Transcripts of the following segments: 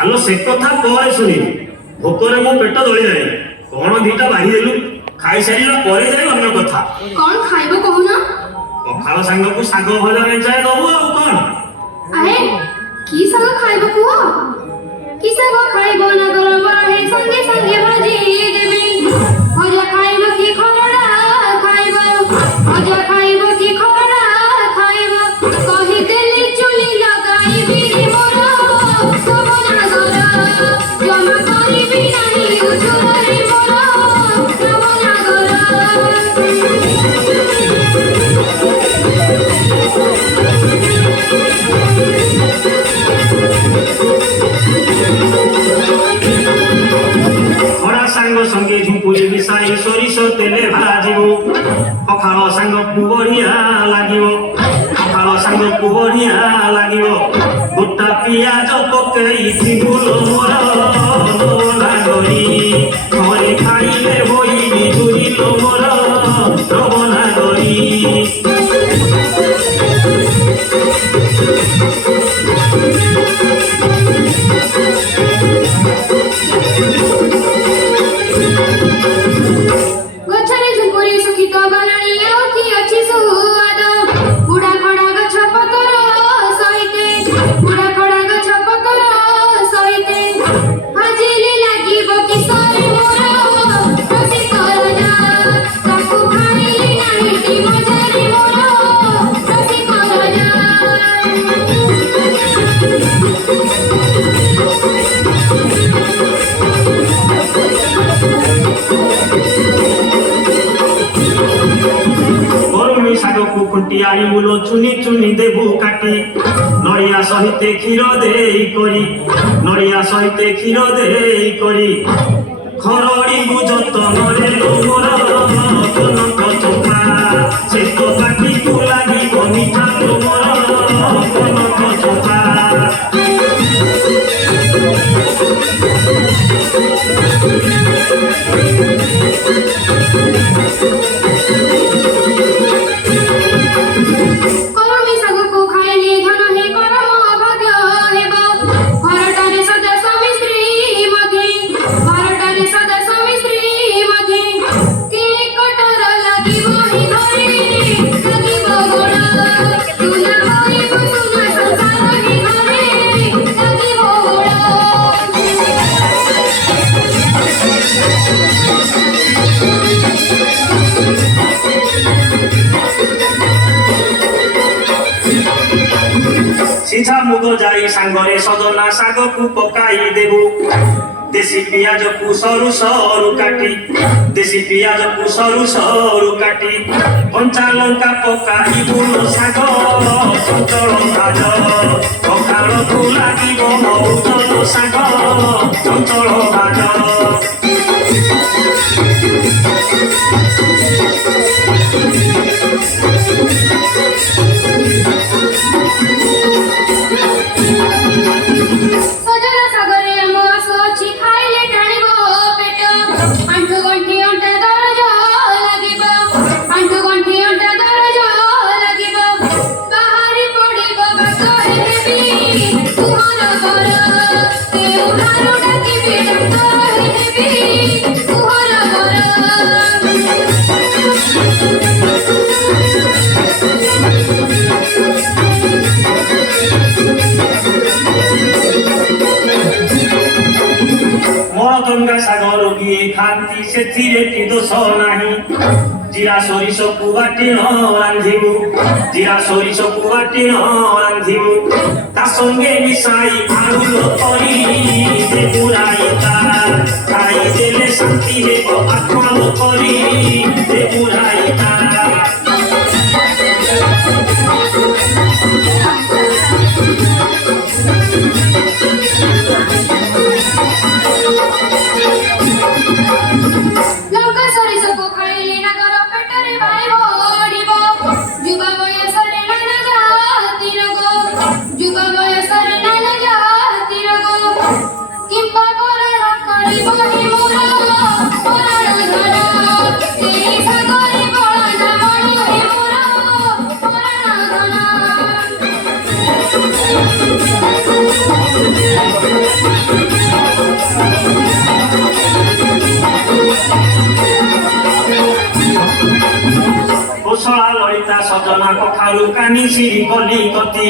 आलो से कथा पर सुनी भोकरे मो पेट दଳି जाय कोन दीटा बाही देलु खाई सारिला परे जाय अन्य कथा कोन खाइबो कहूना पखाल संग को साग भजा रे जाय दबु आ कोन आहे की साग खाइबो कुआ की साग खाइबो ना गरम आहे संगे संगे भाजी देबे भजा खाइबो की खरडा खाइबो भजा खाइबो की खरडा खाइबो कहि देले चुली लगाई भी मोर सबना गरा जमा करिबी नाही उजुरे मोर सबना खड़ा संग संगे झुंपुरी मिसाई सरिष तेले भाजिबो पखाल संग पुबरिया लागिबो पखाल संग पुबरिया लागिबो गोटा पियाज पकेई थिबुलो मोर लागरी घरे खाइले होई दुरिलो मोर रबना गरी गछरे झुपुरी सुखित बनानी औठी अछि सुआद बुढ़ा खड़ा गछ पतर सहिते बुढ़ा खड़ा गछ पतर করমি শাগকু খুঁটি আনিমূল চুনি চুনি দেবু কাটি নড়িয়া সহিতে ক্ষীর দেই করি নড়িয়া সহিতে ক্ষীর দেই করি খরড়িবু যতনরে লোমর কনক চোপা সে তো কাটিকু লাগিব মিঠা লোমর কনক চোপা করমি ଶାଗକୁ ଖାଇଲେ ଧନ ହେ କରମ ଅଭାଗ୍ୟ ହେବ ଘରଟାରେ ସଦା ସ୍ୱାମୀ ସ୍ତ୍ରୀ ମଧ୍ୟେ ଘରଟାରେ ସଦା ସ୍ୱାମୀ ସ୍ତ୍ରୀ ମଧ୍ୟେ କି କଟର ଲାଗିବ ହିଁ ଘରେ ଲାଗିବ ଗୋଡ଼ ସୁନା ହୋଇବ ସୁନା ସଂସାର ହିଁ ଘରେ ଲାଗିବ ଗୋଡ଼ ସିଝା ମୁଗ ଯାଇ ସାଙ୍ଗରେ ସଜନା ଶାଗକୁ ପକାଇ ଦେବୁ ଦେଶୀ ପିଆଜକୁ ସରୁ ସରୁ କାଟି ଦେଶୀ ପିଆଜକୁ ସରୁ ସରୁ କାଟି କଞ୍ଚା ଲଙ୍କା ପକାଇବୁ ଶାଗ ଚଞ୍ଚଳ ଭାଜ ପଖାଳକୁ ଲାଗିବ ମଉଜଲ ଶାଗ ଚଞ୍ଚଳ ଭାଜ ସଜନା ଶାଗରେ ଆମ ଆସ ଅଛି ଖାଇଲେ ଟାଣିବ ପେଟ ଆଣ୍ଠୁ ଗଣ୍ଠି ଅଣ୍ଟା ଦରଜ ଲାଗିବ ଆଣ୍ଠୁ ଗଣ୍ଠି ଅଣ୍ଟା ଦରଜ ଲାଗିବ ବାହାରି ପଡ଼ିବ ବାଟ ହେବି ତୁମର ଘର କେଉଁଠାରୁ ଡାକିବି ଡାକ୍ତର ହେବି ତୁମର ଘର ମରଦଙ୍ଗା ଶାଗ ରୋଗୀ ଖାଆନ୍ତି ସେଥିରେ କି ଦୋଷ ନାହିଁ ଜିରା ସୋରିଷକୁ ବାଟିଣ ରାନ୍ଧିବୁ ଜିରା ସୋରିଷକୁ ବାଟିଣ ରାନ୍ଧିବୁ ତା ସଙ୍ଗେ ମିଶାଇ ଆଳୁ କରି ଦେବୁ ରାଇତା ଖାଇଦେଲେ ଶାନ୍ତି ହେବ ଆତ୍ମା କରି ଦେବୁ ରାଇତା ଲଙ୍କା ସୋରିଷକୁ ଖାଇଲେ ନାଗର ପେଟରେ ବାଇ ବଢ଼ିବ ଯୁବ ବୟସରେ ନାନା ଜାତି ରୋଗ ଯୁବ ବୟସରେ ନାନା ଜାତି ରୋଗ କିମ୍ବା କରଣ କରିବ ହିଁ ମୋର ମରଣ ଧନ ସେଇ ସାଗରେ ବଳଦ ମଣି ହିଁ ମୋର ମରଣ ଧନ কোশলা ললিতা সজনা কখারু কানি সিঁড়ি কলি কতি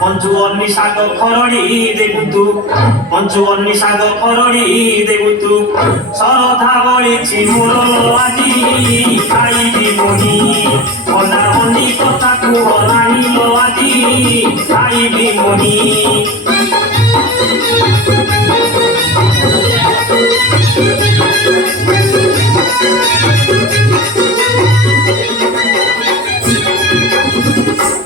পঞ্চুবর্ণী শাগ খরড়ি দেবুতু পঞ্চুবর্ণী শাগ খরড়ি দেবুতু শরধা বলিছি মোর আজি খাইবি মনি অনা অনি কথা কুহ নাহিল আজি খাইবি মনি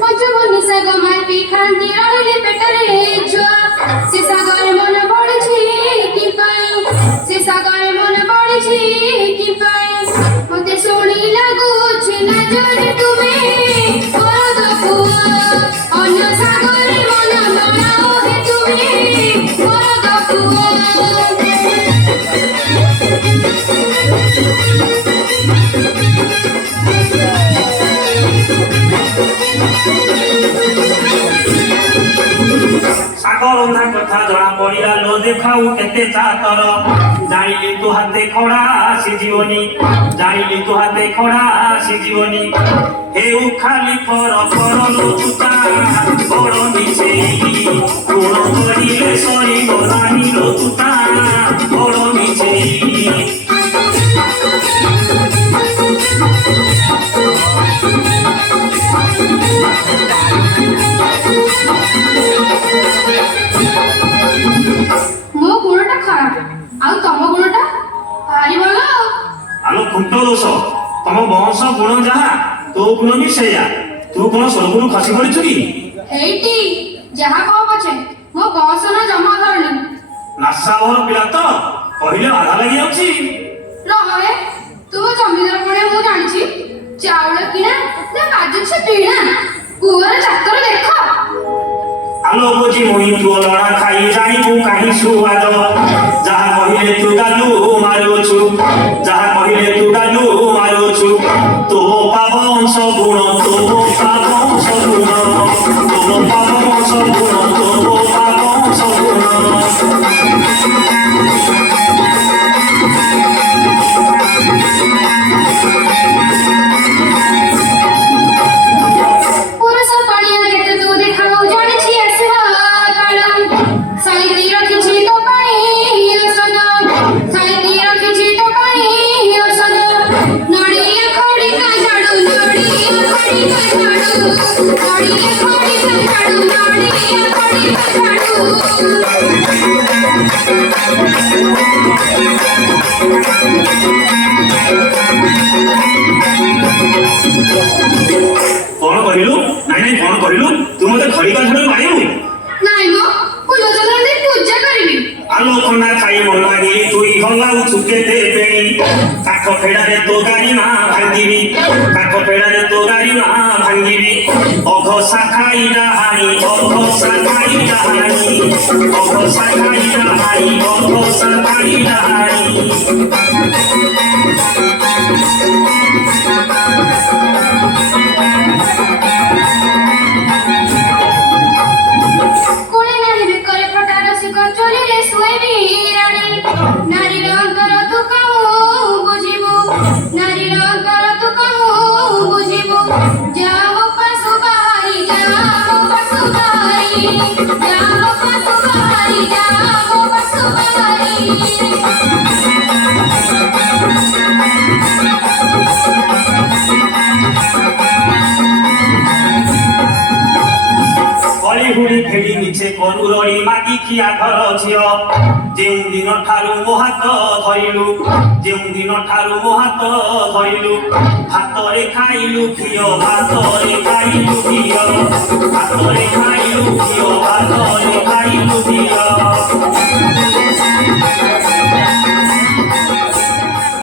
ପଞ୍ଚବର୍ଣ୍ଣୀ ଶାଗ ମାଟି ଖାଆନ୍ତି ରହିଲେ ପେଟରେ ଛୁଆ ସେ ଶାଗରେ ମନ ପଡ଼ିଛି କି ପାଇଁ ସେ ଶାଗରେ ମନ ପଡ଼ିଛି କି ପାଇଁ ମତେ ଶୁଣି ଲାଗୁଛି ନା ଯଦି ତୁମେ ବଳଦ ପୁଅ ଅନ୍ୟ ଶାଗରେ ମନ ବଳାଅ ହେ ତୁମେ ବଳଦ ପୁଅ ଶାଗ ରନ୍ଧା କଥା ଜଣା ପଡ଼ିଲା ନ ଦେଖାଉ କେତେ ଚାତର ଜାଣିଲି ତୁ ହାତେ ଖଡ଼ା ଆସିଯିବନି ଜାଣିଲି ତୁ ହାତେ ଖଡ଼ା ଆସିଯିବନି ହେଉ ଖାଲି ଫର ଫର ଲୋଚୁତା ବଡ଼ ମିଛେଇ ଗୁଣ କରିଲେ ସରିବ ନାହିଁ ଲୋଚୁତା ବଡ଼ ମିଛେଇ ଆଉ ତମ ଗୁଣଟା ଭାରି ଭଲ ଆଉ। ଆଲୋ ଖୁଣ୍ଟ ଦୋଷ ତମ ବଂଶ ଗୁଣ ଯାହା ତୋ ଗୁଣ ବି ସେଇଆ। ତୁ କଣ ସ୍ୱର୍ଗରୁ ଖସି ପଡ଼ିଛୁ କି? ହେଇଟି ଯାହା କହ ପଛେ ମୋ ବସ ନା ଜମା ଧରନି। ନାସା ଘର ପିଲା ତ କହିଲେ ଆଧା ଲାଗିଯାଉଛି। ରହେ ତୁମ ଜମିଦାର ଭଳିଆ ମୁଁ ଜାଣିଛି। ଚାଉଳ କିଣା ନା କାଜୁ ଛିଟିଣା ପୁଅର ଚାତର ଦେଖ। ଆଲୋ ବୁଝି ମୁହିଁ ତୁ ଲଣା ଖାଇ ଜାଣିବୁ କାହିଁ ସୁଆଦ। ଯାହା କହିଲେ ତୁ ଗାଲୁ ମାରୁଛୁ, ଯାହା କହିଲେ ତୁ ଗାଲୁ ମାରୁଛୁ। ତୋ ପାପ ବଂଶ ଗୁଣ, ତୋ ପାପ ବଂଶ ଗୁଣ, ତୋ ପାପ ବଂଶ ଗୁଣ, ତୋ ପାପ ବଂଶ ଗୁଣ। ପୁରୁଷ ପାଣିଆ କେତେ ତୁ ଦେଖାଉ ଜାଣିଛି ଆସିବା କାଳ। ସାଇତି ରଖିଛି ତୋ ପାଇଁ ଔଷଧ, ସାଇତି ରଖିଛି ତୋ ପାଇଁ ଔଷଧ। ନଡ଼ିଆ ଖଡ଼ିକା ଝାଡୁ, ନଡ଼ିଆ ଖଡ଼ିକା ଝାଡୁ, ନଡ଼ିଆ ଖଡ଼ିକା ଝାଡୁ, ନଡ଼ିଆ ଖଡ଼ିକା ଝାଡୁ। କଣ କହିଲୁ? ନାଇଁ ନାଇଁ କଣ କହିଲୁ? ତୁ ମତେ ଖଡ଼ିକା ଝାଡୁ ମାରିବୁ? ନାଇଁ ମ ଫୁଲ ଚନ୍ଦ୍ରନ୍ତି ପୂଜା କରିବି। ଆଲୋ ଖଣ୍ଡା ଖାଇ ମଲାଗି ତୁଇ ହଲାଉଛୁ କେତେ ବେଣି। କାଠ ଫେଡ଼ାରେ ତୋ ଗାଡ଼ି ମା ଭାଙ୍ଗିବି, କାଠ ଫେଡ଼ାରେ ତୋ ଗାଡ଼ି ମା ଭାଙ୍ଗିବି। ଅଘସା ଖାଇ ଡାହାଣି, ଅଘସା ଖାଇ ଡାହାଣି, ଅଘସା ଖାଇ ଡାହାଣି, ଅଘସା ଖାଇ ଡାହାଣି। କୋଳେ ନାହିଁ ବେକରେ ଫଟା ରସିକ ଚୋରିରେ ଶୁଏବି ରାଣୀ। ନାରୀର ଅନ୍ତର ତୁ କାହୁଁ ବୁଝିବୁ, ନାରୀର ଅନ୍ତର ତୁ କାହୁଁ ବୁଝିବୁ। ଯା ମୋ ପାଶୁ ବାହାରି, ଯା ମୋ ପାଶୁ ବାହାରି, ଯା ମୋ ପାଶୁ ବାହାରି, ଯା ମୋ ପାଶୁ ବାହାରି। କଳି ହୁଡ଼ି ଫେଡ଼ି ମିଛେ କରୁ ରଳି ମାଗି ଖିଆ ଘର ଝିଅ। ଯେଉଁ ଦିନ ଠାରୁ ମୋ ହାତ ଧରିଲୁ, ଯେଉଁ ଦିନ ଠାରୁ ମୋ ହାତ ଧରିଲୁ। ଭାତରେ ଖାଇଲୁ ଘିଅ, ଭାତରେ ଖାଇଲୁ ଘିଅ, ଭାତରେ ଖାଇଲୁ ଘିଅ, ଭାତରେ ଖାଇଲୁ ଘିଅ।